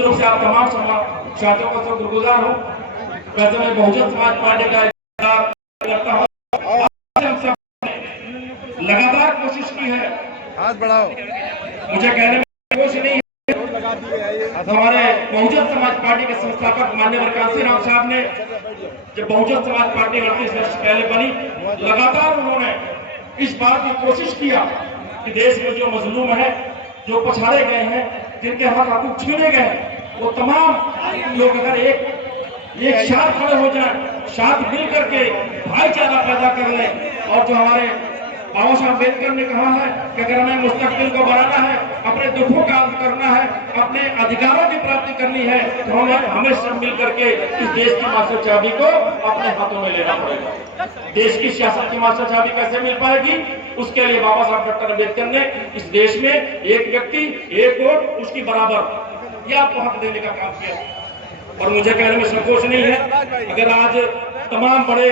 निश्चित रूप से आप तमाम साथियों का शुक्रगुजार हूँ। वैसे मैं बहुजन समाज पार्टी का करता हूँ, लगातार कोशिश की है, हाथ बढ़ाओ, मुझे कहने में कुछ नहीं है। हमारे बहुजन समाज पार्टी के संस्थापक माननीय कांसीराम साहब ने जब बहुजन समाज पार्टी 38 वर्ष पहले बनी, लगातार उन्होंने इस बात की कोशिश किया कि देश में जो मजलूम है, जो पछाड़े गए हैं, जिनके हक छीने गए, वो तमाम लोग अगर एक साथ खड़े हो जाए, साथ मिल करके भाईचारा पैदा कर ले। और जो हमारे बाबा साहब अम्बेडकर ने कहा है कि अगर हमें मुस्तकबिल को बनाना है, अपने दुखों का अंत करना है, अपने अधिकारों की प्राप्ति करनी है, तो हमें सब मिल करके इस देश की मास्टर चाबी को अपने हाथों में लेना पड़ेगा। देश की सियासत की मास्टर चाबी कैसे मिल पाएगी? उसके लिए बाबा साहब डॉक्टर अम्बेडकर ने इस देश में एक व्यक्ति एक वोट उसकी बराबर, यह आपको हक देने का काम किया। और मुझे कहने में संकोच नहीं है, अगर आज तमाम बड़े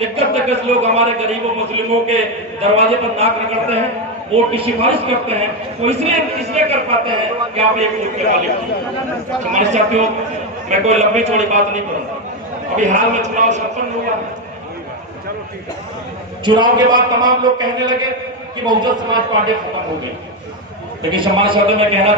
दिग्गज लोग हमारे गरीबों मुस्लिमों के दरवाजे पर नाक रगड़ते हैं, वोट की सिफारिश करते हैं, तो इसलिए कर पाते हैं कि आप एक वोट के मालिक। हमारे साथियों, मैं कोई लंबी चौड़ी बात नहीं करूंगा। अभी हाल में चुनाव संपन्न हुआ, चुनाव के बाद तमाम लोग कहने लगे कि बहुजन समाज पार्टी खत्म हो गई। लेकिन सम्मानित साथियों, मैं कहना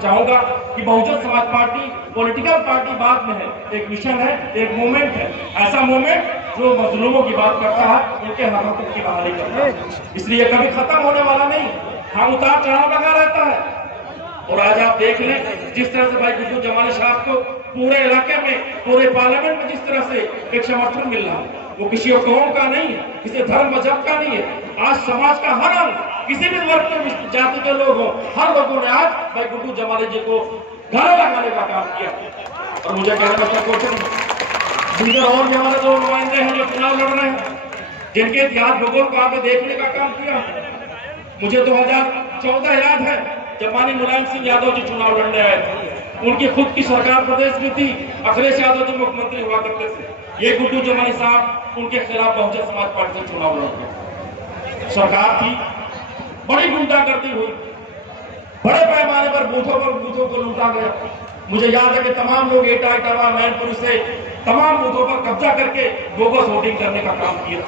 चाहूंगा कि Bahujan Samaj party political party बाद में है, एक मिशन है, एक मूवमेंट है, ऐसा मूवमेंट जो मजलूमों की बात करता है, उनके हकों की बहाली करता है, इसलिए कभी खत्म होने वाला नहीं। हाँ, उतार चढ़ाव लगा रहता है। और आज आप देख लें जिस तरह से भाई गुड्डू जमानी साहब को पूरे इलाके में, पूरे पार्लियामेंट में जिस तरह से एक समर्थन मिल रहा है, वो किसी कौम का नहीं है, किसी धर्म मजहब का नहीं है। आज समाज का हर अंग, किसी भी वर्ग के जाति के लोग हो, हर लोगों ने आज भाई गुड्डू जमानी जी को गले लगाने का काम किया। और मुझे कहने में संकोच नहीं, दूसरे और भी हमारे दो नुमाइंदे हैं जो चुनाव लड़ रहे हैं, जिनके इतिहास भूगोल को आगे देखने का काम किया। मुझे 2014 याद है, जब माननीय मुलायम सिंह यादव जी चुनाव लड़ने आए थे, उनकी खुद की सरकार प्रदेश में थी, अखिलेश यादव जी मुख्यमंत्री हुआ करते थे। ये गुड्डू जमानी साहब उनके खिलाफ बहुजन समाज पार्टी से चुनाव लड़ते, सरकार थी, बड़ी गुंडागर्दी हुई, बड़े पैमाने पर बूथों को लूटा गया। मुझे याद है कि तमाम लोग इटावा मैनपुर से तमाम बूथों पर कब्जा करके बोगस वोटिंग करने का काम किया।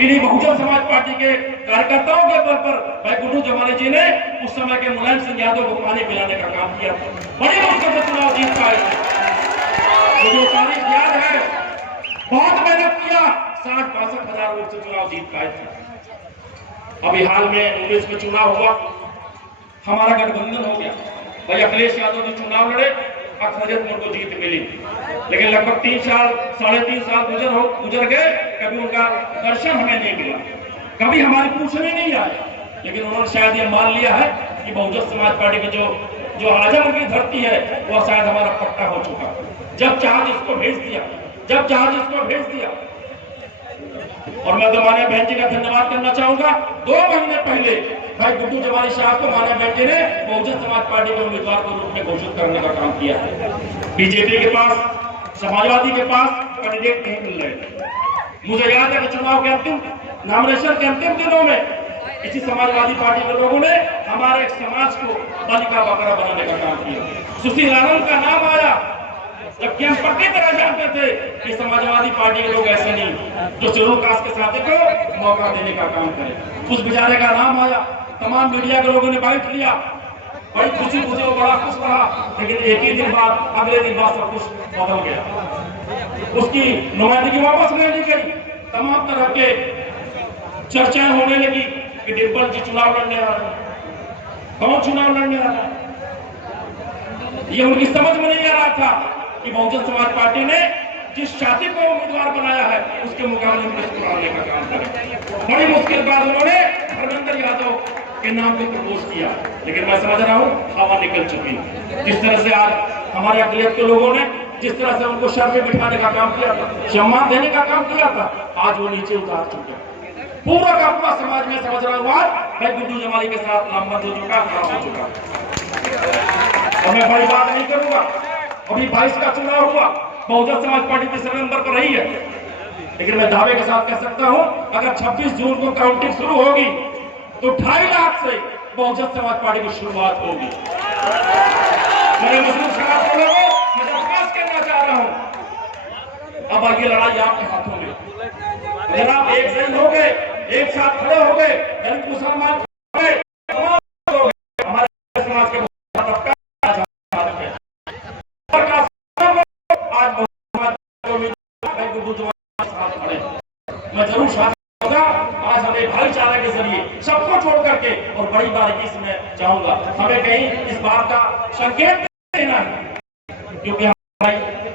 इन्हीं बहुजन समाज पार्टी के कार्यकर्ताओं के बल पर भाई गुड्डू जमानी जी ने उस समय के मुलायम सिंह यादव को पानी पिलाने का काम किया। बड़ी मुश्किल से चुनाव जीत पाए थे। मुझे तारीख याद है, बहुत मेहनत किया, 60-62 हजार वोट से चुनाव जीत पाए थे। अभी हाल में 19 में चुनाव हुआ, हमारा गठबंधन हो गया। भाई अखिलेश यादव जी चुनाव लड़े, अक्सरियत को जीत मिली, लेकिन लगभग 3 साल 3.5 साल गुजर गए, कभी उनका दर्शन हमें नहीं मिला, कभी हमारे पूछने नहीं आए। लेकिन उन्होंने शायद ये मान लिया है कि बहुजन समाज पार्टी की जो आजम की धरती है, वह शायद हमारा पक्का हो चुका। जब जहाज इसको भेज दिया। और मैं तो माननीय बहन जी का धन्यवाद करना चाहूंगा। 2 महीने पहले भाई गुड्डू जमानी साहब को माननीय बहन जी ने बहुजन समाज पार्टी के उम्मीदवार के रूप में घोषित करने का काम किया है। बीजेपी के पास, समाजवादी के पास कैंडिडेट नहीं मिल रहे। मुझे याद है कि चुनाव के अंतिम नॉमिनेशन के अंतिम दिनों में इसी समाजवादी पार्टी के लोगों ने हमारे एक समाज को बलि का बकरा बनाने का काम किया। सुशील आनंद का नाम आया, जबकि हम पक्की तरह जानते थे कि समाजवादी पार्टी के लोग ऐसे नहीं जो शेड्यूल कास्ट के साथी को मौका देने का काम करें। उस बेचारे का नाम आया, तमाम मीडिया के लोगों ने बाइट लिया, बड़ी खुशी वो बड़ा खुश रहा। लेकिन एक ही दिन बाद, अगले दिन बाद सब कुछ बदल गया, उसकी नुमाइंदगी वापस ले ली गई। तमाम तरह के चर्चाएं होने लगी कि डिम्पल जी चुनाव लड़ने आ रहे हैं। कौन चुनाव लड़ने आ रहा है, ये उनकी समझ में नहीं आ रहा था कि बहुजन समाज पार्टी ने जिस जाति को उम्मीदवार बनाया है उसके मुकाबले में इसको लाने का काम करें। बड़ी मुश्किल बाद उन्होंने धर्मेंद्र यादव के नाम को प्रपोज किया, लेकिन मैं समझ रहा हूँ हवा निकल चुकी। जिस तरह से आज हमारे अकलियत के लोगों ने जिस तरह से उनको सर पे बिठाने का काम किया था, सम्मान देने का काम किया था, आज वो नीचे उतार चुके। पूरा का पूरा समाज में समझ रहा हूँ आज भाई गुड्डू जमानी के साथ नामबंद हो चुका, खराब हो चुका। और मैं बड़ी बात नहीं करूंगा, अभी 22 का चुनाव हुआ, बहुजन समाज पार्टी तीसरे नंबर पर रही है, लेकिन मैं दावे के साथ कह सकता हूं अगर 26 जून को काउंटिंग शुरू होगी तो 2.5 लाख से बहुजन समाज पार्टी की शुरुआत होगी। मेरे मुस्लिम समाज के लोग और ये लड़ाई आपके हाथों में। अगर आप एक सही हो गए, एक साथ खड़े हो गए, दलित मुसलमान हो गए, हमारे समाज के मैं जरूर शासन होगा। आज हमें भाईचारा के जरिए सबको छोड़ करके और बड़ी बारीकी से मैं चाहूंगा हमें कहीं इस बात का संकेत देना है, क्योंकि हमारी